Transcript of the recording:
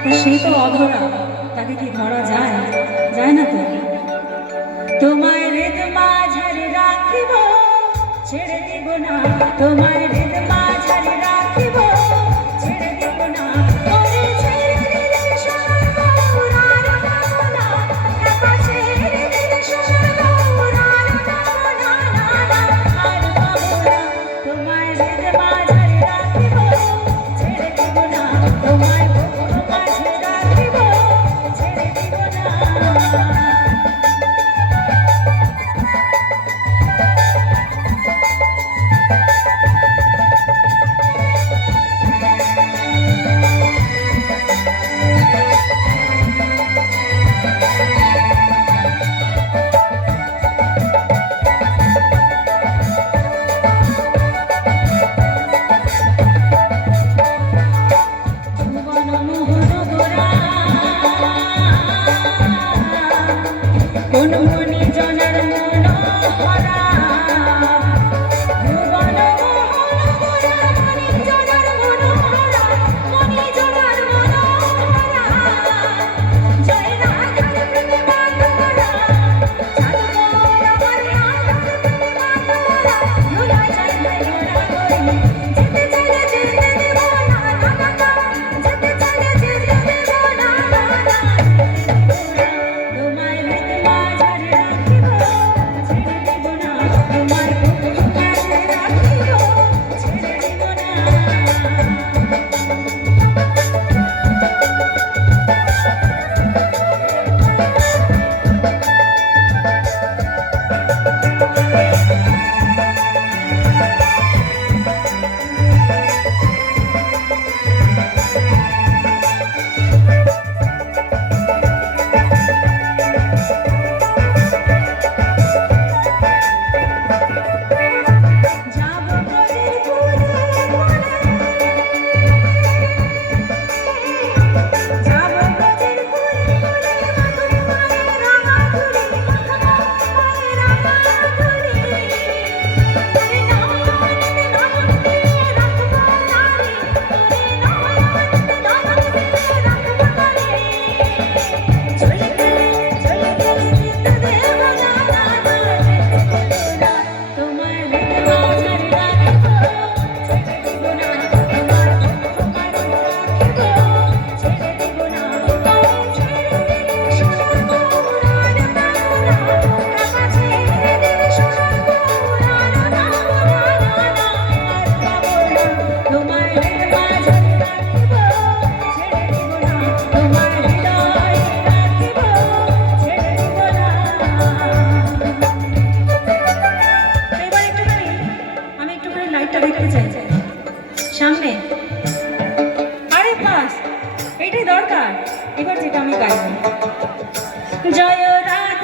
সে তো অধরা, তাকে কি ধরা যায়? যায় না তো। তোমায় হৃদ মাঝারে রাখিব, ছেড়ে দিব না। তোমায় হৃদ মাঝারে রাখিব, ছেড়ে দিব না। ওরে ছেড়ে দিলে সোনার গৌর আর পাবো না, একা ছেড়ে দিলে সোনার গৌর আর পাবো না, আর পাবো না। তোমায় হৃদ মাঝারে রাখিব, ছেড়ে দিব না। তোমায় বুক মাঝে রাখিব, ছেড়ে দিব না। কোন মনি জনার মন হরা, ভুবন মোহন মোরা মনি জনার মন হরা, মনি জনার মন হরা। জয় রাধার প্রেমে মাতোরা, জানবো আমার রাধার প্রেমে মাতোরা। ভুলা যায় না ঘোরা ঘুরি, যেতে চাইলে যেতে দেব না, যেতে চাইলে যেতে দেব না। তোমায় হৃদ মাঝারে রাখিব, ছেড়ে দিব না। তোমায় বুক মাঝে রাখিব, ছেড়ে দিব না। যাব ব্রজের কুলে কোলে, যাব ব্রজের কুলে কোলে, মাধুরী মায়ের রাঙা চুড়ি, মায়ের রাঙা চুড়ি। ওরে নয়নেতে নয়ন দিয়ে রাখবো নারী, ওরে নয়নেতে নয়ন দিয়ে রাখবো নারী। চলে গেলে যেতে দেব না, যেতে দেব না। তোমায় হৃদ মাঝারে রাখিব, ছেড়ে দিব না। তোমায় বুক মাঝে রাখিব, ছেড়ে দিব না। ওরে ছেড়ে দিলে সোনার গৌর আর পাবো না, একা ছেড়ে দিলে সোনার গৌর আর পাবো না, আর পাবো না। তোমায় হৃদ মাঝারে রাখিব, ছেড়ে দিব না। তোমায় হৃদয়ে রাখিব, ছেড়ে দিব না। এবার একটুখানি আমি একটুখানি লাইটটা দেখতে চাই সামনে। আরে বাস, এটাই দরকার। এবার যেটা আমি গাইব, জয় রাধা।